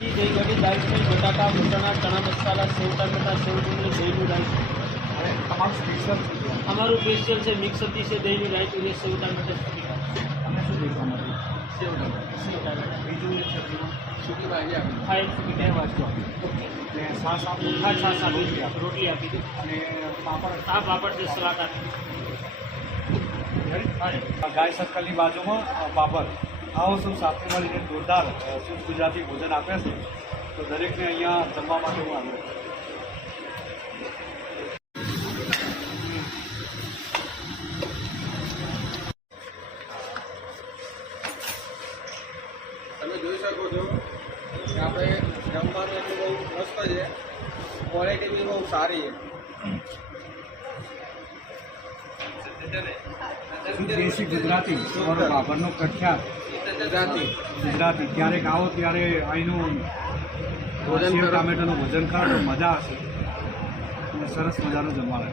दही कढ़ी, दाल फ्राई, बटाटा, वटाणा, चना मसाला, सेव टामेटा, सेव डુંગળી, દહીંનું રાઈસ. અને તમારું સ્પેશિયલ છે અમારું સ્પેશિયલ છે મિક્સ સબ્જી છે, દહીંનું રાઈસ અને સેવ ટામેટા. તમને શું દેખવા મળ્યું? સેવ ટામેટા બીજું સબ્જીમાં સૂકી ભાજી આપી ફાઈવ સુધી બે વસ્તુ આપી અને છાશ આપી હા છાશ આપી રોટલી આપી દો અને પાપડ આ પાપડ છે, સલાડ આપી દો. ગાય સર્કલની બાજુમાં પાપડ આવો સૌ સાથે મળીને જોરદાર શુદ્ધ ગુજરાતી ભોજન આપે છે. તો દરેકને અહીંયા જમવા માટે હું આવ્યો. તમે જોઈ શકો છો કે આપણે જમવાનું એટલું બહુ મસ્ત છે, ક્વોલિટી બી બહુ સારી છે. દેશી ગુજરાતી ઓર પાપડનો પ્રખ્યાત ગુજરાતી ક્યારેક આવો ત્યારે અહીંનું ભોજન સેવ કરો. ટામેટાનું ભોજન કરો તો મજા હશે અને સરસ મજાનું જમવાનું.